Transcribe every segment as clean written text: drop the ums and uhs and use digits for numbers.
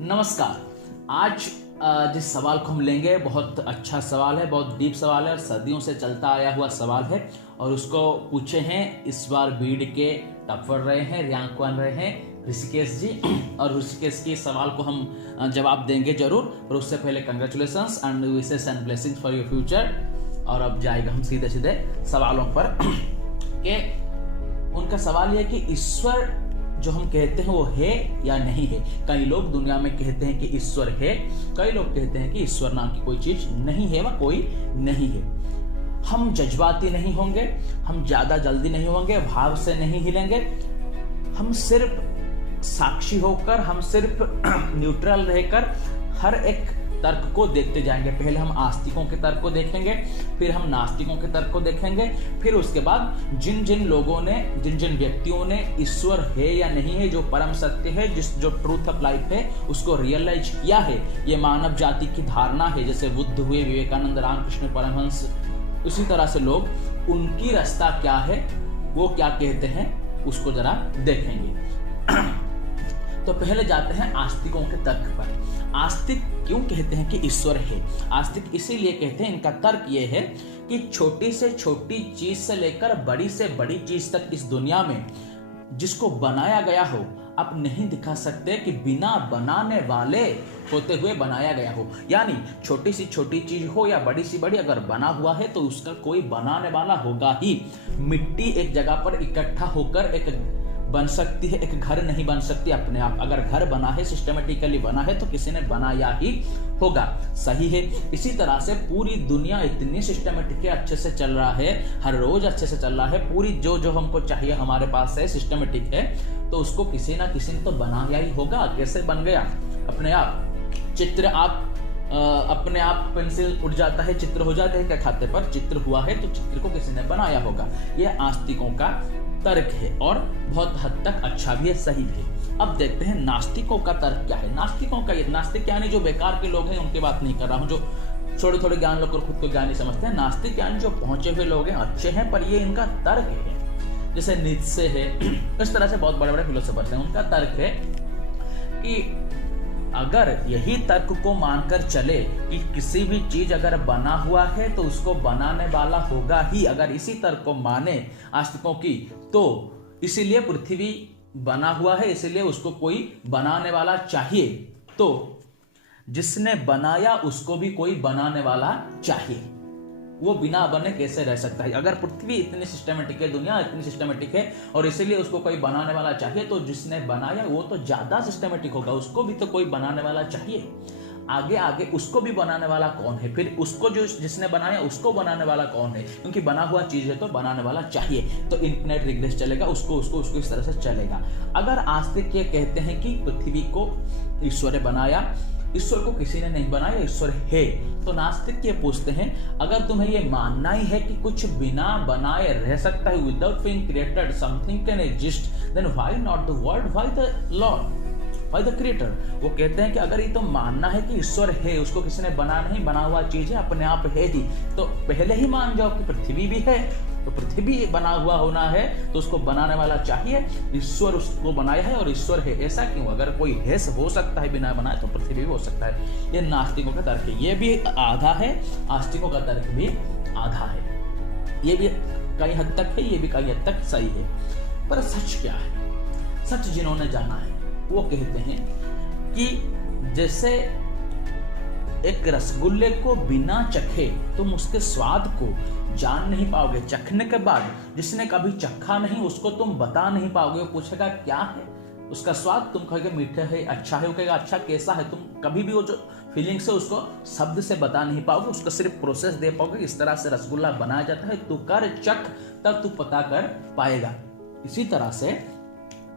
नमस्कार। आज जिस सवाल को हम लेंगे बहुत अच्छा सवाल है, बहुत डीप सवाल है और सदियों से चलता आया हुआ सवाल है। और उसको पूछे हैं इस बार बीड के टॉपर रहे हैं, रैंक 1 रहे हैं ऋषिकेश जी। और ऋषिकेश के सवाल को हम जवाब देंगे जरूर, पर उससे पहले congratulations and wishes and blessings for your future. और अब जाएगा हम सीधे सीधे सवालों पर कि उनका सवाल यह कि ईश्वर जो हम कहते हैं वो है या नहीं है। कई लोग दुनिया में कहते हैं कि ईश्वर है, कई लोग कहते हैं कि ईश्वर नाम की कोई चीज नहीं है व कोई नहीं है। हम जज्बाती नहीं होंगे, हम ज्यादा जल्दी नहीं होंगे, भाव से नहीं हिलेंगे। हम सिर्फ साक्षी होकर, हम सिर्फ न्यूट्रल रहकर हर एक तर्क को देखते जाएंगे। पहले हम आस्तिकों के तर्क को देखेंगे, फिर हम नास्तिकों के तर्क को देखेंगे, फिर उसके बाद जिन जिन लोगों ने, जिन जिन व्यक्तियों ने ईश्वर है या नहीं है, जो परम सत्य है, जो ट्रूथ ऑफ लाइफ है, उसको रियलाइज किया है, ये मानव जाति की धारणा है। जैसे बुद्ध हुए, विवेकानंद, रामकृष्ण परमहंस, उसी तरह से लोग, उनकी रास्ता क्या है, वो क्या कहते हैं, उसको जरा देखेंगे। तो पहले जाते हैं आस्तिकों के तर्क पर। आस्तिक क्यों कहते हैं कि ईश्वर है? आस्तिक इसीलिए कहते हैं, इनका तर्क ये है कि छोटी से छोटी चीज से लेकर बड़ी से बड़ी चीज तक इस दुनिया में जिसको बनाया गया हो, आप नहीं दिखा सकते कि बिना बनाने वाले होते हुए बनाया गया हो। यानी छोटी सी छोटी चीज हो या बड़ी सी बड़ी, अगर बना हुआ है तो उसका कोई बनाने वाला होगा ही। मिट्टी एक जगह पर इकट्ठा होकर एक बन सकती है, एक घर नहीं बन सकती अपने आप। अगर घर बना है, सिस्टमेटिकली बना है, तो किसी ने बनाया ही होगा। सही है। इसी तरह से पूरी दुनिया इतनी सिस्टमेटिक है, अच्छे से चल रहा है, हर रोज अच्छे से चल रहा है। पूरी जो जो हमको चाहिए हमारे पास है, सिस्टमेटिक है, तो उसको किसी ना किसी ने तो बनाया ही होगा। कैसे बन गया? अपने आप। चित्र आप अपने आप पेंसिल उड़ जाता है, चित्र हो जाते हैं क्या खाते पर? चित्र हुआ है तो चित्र को किसी ने बनाया होगा। यह आस्तिकों का तर्क है और बहुत हद तक अच्छा भी है, सही भी है। अब देखते हैं नास्तिकों का तर्क क्या है। नास्तिकों का, ये नास्तिक यानी जो बेकार के लोग हैं उनकी बात नहीं कर रहा हूँ, जो थोड़े थोड़े ज्ञान लोग खुद को ज्ञानी समझते हैं। नास्तिक यानी जो पहुंचे हुए लोग हैं, अच्छे हैं, पर ये इनका तर्क है। जैसे नीत्शे है, इस तरह से बहुत बड़े बड़े फिलोसोफर्स हैं। उनका तर्क है कि अगर यही तर्क को मानकर चले कि किसी भी चीज अगर बना हुआ है तो उसको बनाने वाला होगा ही, अगर इसी तर्क को माने आस्तिकों की, तो इसीलिए पृथ्वी बना हुआ है, इसीलिए उसको कोई बनाने वाला चाहिए। तो जिसने बनाया उसको भी कोई बनाने वाला चाहिए। वो बिना बने कैसे रह सकता है? अगर पृथ्वी इतनी सिस्टमेटिक है, दुनिया इतनी सिस्टमेटिक है और इसीलिए उसको कोई बनाने वाला चाहिए, तो जिसने बनाया वो तो ज्यादा सिस्टमेटिक होगा, उसको भी तो कोई बनाने वाला चाहिए। आगे आगे उसको भी बनाने वाला कौन है? फिर उसको जो जिसने बनाया उसको बनाने वाला कौन है? क्योंकि बना हुआ चीज है तो बनाने वाला चाहिए, तो इन्फिनिट रिग्रेस चलेगा, उसको इस तरह से चलेगा। अगर आस्तिक ये कहते हैं कि पृथ्वी को ईश्वर ने बनाया, ईश्वर को किसी ने नहीं बनाया, ईश्वर है, तो नास्तिक ये पूछते हैं, अगर तुम्हें ये मानना ही है कि कुछ बिना बनाए रह सकता है, without being created something can exist, then why not the world, why the lord, why the creator? वो कहते हैं कि अगर ये तो मानना है कि ईश्वर है, उसको किसी ने बना नहीं, बना हुआ चीज है, अपने आप है ही, तो पहले ही मान जाओ कि पृथ्वी भी है। तो पृथ्वी बना हुआ होना है तो उसको बनाने वाला चाहिए, ईश्वर उसको बनाया है और ईश्वर है। ऐसा क्यों? अगर कोई है, हो सकता है बिना बनाए, तो पृथ्वी भी हो सकता है। ये नास्तिकों का तर्क है। ये भी आधा है, आस्तिकों का तर्क भी आधा है। ये भी कई हद तक है, ये भी कई हद तक सही है। पर सच क्या है? सच जिन्होंने जाना है वो कहते हैं कि जैसे एक रसगुल्ले को बिना चखे तुम उसके स्वाद को जान नहीं पाओगे, चखने के बाद जिसने कभी चखा नहीं उसको तुम बता नहीं पाओगे। वो पूछेगा क्या है उसका स्वाद, तुम कहोगे मीठा है, अच्छा है, वो कहेगा अच्छा कैसा है, तुम कभी भी वो जो फीलिंग्स है उसको शब्द से बता नहीं पाओगे, उसको सिर्फ प्रोसेस दे पाओगे। इस तरह से रसगुल्ला बनाया जाता है, तू कर चख, तब तू पता कर पाएगा। इसी तरह से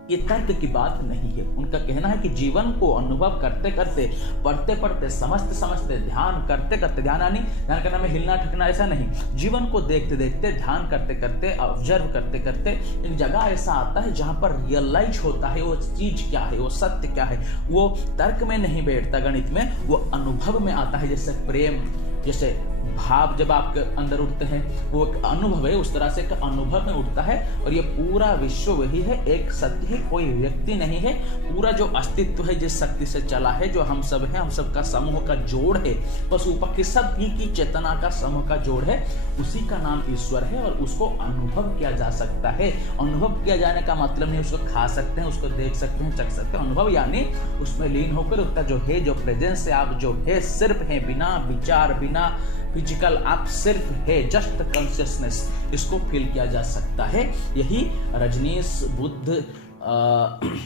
ये तर्क की बात नहीं है। उनका कहना है कि जीवन को अनुभव करते करते, पढ़ते पढ़ते, समझते समझते, ध्यान करते करते, ध्यान करना में हिलना ठकना ऐसा नहीं, जीवन को देखते देखते, ध्यान करते करते, ऑब्जर्व करते करते एक जगह ऐसा आता है जहां पर रियलाइज होता है वो चीज क्या है, वो सत्य क्या है। वो तर्क में नहीं बैठता, गणित में, वो अनुभव में आता है। जैसे प्रेम जैसे भाव जब आपके अंदर उठते हैं वो एक अनुभव है, उस तरह से एक अनुभव में उठता है। और ये पूरा विश्व वही है, एक सत्य है, कोई व्यक्ति नहीं है। पूरा जो अस्तित्व है जिस शक्ति से चला है, जो हम सब हैं, हम सब का समूह का जोड़ है, पशु पक्षी सब की चेतना का समूह का जोड़ है, उसी का नाम ईश्वर है। और उसको अनुभव किया जा सकता है। अनुभव किया जाने का मतलब नहीं उसको खा सकते हैं, उसको देख सकते हैं, चख सकते हैं। अनुभव यानी उसमें लीन होकर उसका जो है, जो प्रेजेंस है, आप जो है सिर्फ है, बिना विचार, बिना फिजिकल, आप सिर्फ है, जस्ट कॉन्शियसनेस, इसको फील किया जा सकता है। यही रजनीश, बुद्ध,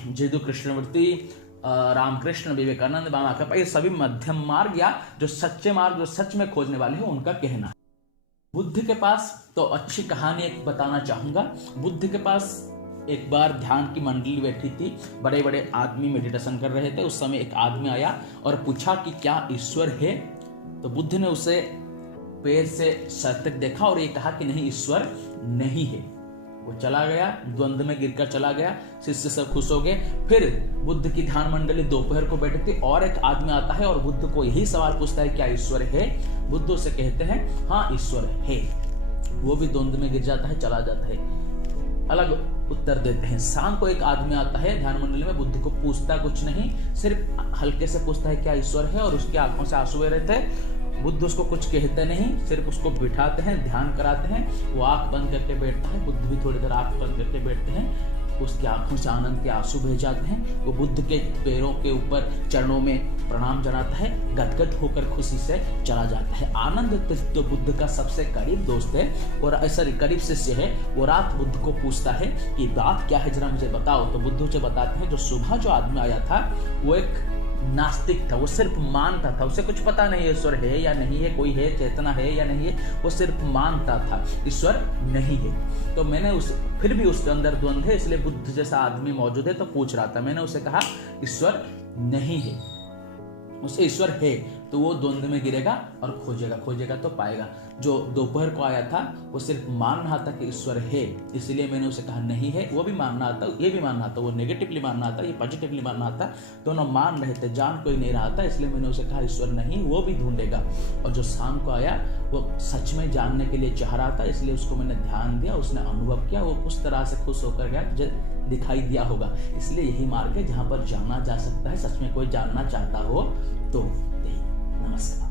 जयदु कृष्णमूर्ति, रामकृष्ण, विवेकानंद, बाबा का ये सभी मध्यम मार्ग या जो सच्चे मार्ग, जो सच में खोजने वाले हैं, उनका कहना है। बुद्ध के पास तो अच्छी कहानी एक बताना चाहूंगा। बुद्ध के पास एक बार ध्यान की मंडली बैठी थी, बड़े बड़े आदमी मेडिटेशन कर रहे थे। उस समय एक आदमी आया और पूछा कि क्या ईश्वर है? तो बुद्ध ने उसे पैर से सर तक देखा और ये कहा कि नहीं, ईश्वर नहीं है। वो चला गया, द्वंद्व में गिरकर चला गया। शिष्य सब खुश हो गए। फिर बुद्ध की ध्यान मंडली दोपहर को बैठी थी और एक आदमी आता है और बुद्ध को यही सवाल पूछता है, क्या ईश्वर है? बुद्ध से कहते हैं हाँ ईश्वर है। वो भी द्वंद्व में गिर जाता है, चला जाता है, अलग उत्तर देते हैं। शाम को एक आदमी आता है ध्यान मंडली में, बुद्ध को पूछता कुछ नहीं, सिर्फ हल्के से पूछता है क्या ईश्वर है, और उसकी आंखों से आंसू बह रहते हैं। बुद्ध उसको कुछ कहते नहीं, सिर्फ उसको बिठाते हैं, ध्यान कराते हैं। वो आंख बंद करके बैठता है, बुद्ध भी थोड़ी देर आंख बंद करके बैठते हैं। उसकी आंखों से आनंद के आंसू बह जाते हैं। वो बुद्ध के पैरों के ऊपर, चरणों में प्रणाम जनाता है, गदगद होकर खुशी से चला जाता है। आनंद तो बुद्ध का सबसे करीब दोस्त है और ऐसा करीब शिष्य है। वो रात बुद्ध को पूछता है कि बात क्या है, जरा मुझे बताओ। तो बुद्ध उसे बताते हैं, जो सुबह जो आदमी आया था वो एक नास्तिक था, वो सिर्फ मानता था, उसे कुछ पता नहीं ईश्वर है या नहीं है, कोई है, चेतना है या नहीं है, वो सिर्फ मानता था ईश्वर नहीं है। तो मैंने फिर भी उसके अंदर द्वंद्व है, इसलिए बुद्ध जैसा आदमी मौजूद है तो पूछ रहा था। मैंने उसे कहा ईश्वर नहीं है, उसे ईश्वर है, तो वो द्वंद्व में गिरेगा और खोजेगा तो पाएगा। जो दोपहर को आया था वो सिर्फ मान रहा था कि ईश्वर है, इसलिए मैंने उसे कहा नहीं है। वो भी मान रहा था, ये भी मान रहा था, वो नेगेटिवली मान रहा था, ये पॉजिटिवली मान रहा था, दोनों मान रहे थे, जान कोई नहीं रहा था, इसलिए मैंने उसे कहा ईश्वर नहीं, वो भी ढूंढेगा। और जो शाम को आया वो सच में जानने के लिए चाह रहा था, इसलिए उसको मैंने ध्यान दिया, उसने अनुभव किया, वो उस तरह से खुश होकर गया, तुझे दिखाई दिया होगा। इसलिए यही मार्ग है जहाँ पर जाना जा सकता है, सच में कोई जानना चाहता हो तो। नमस्कार।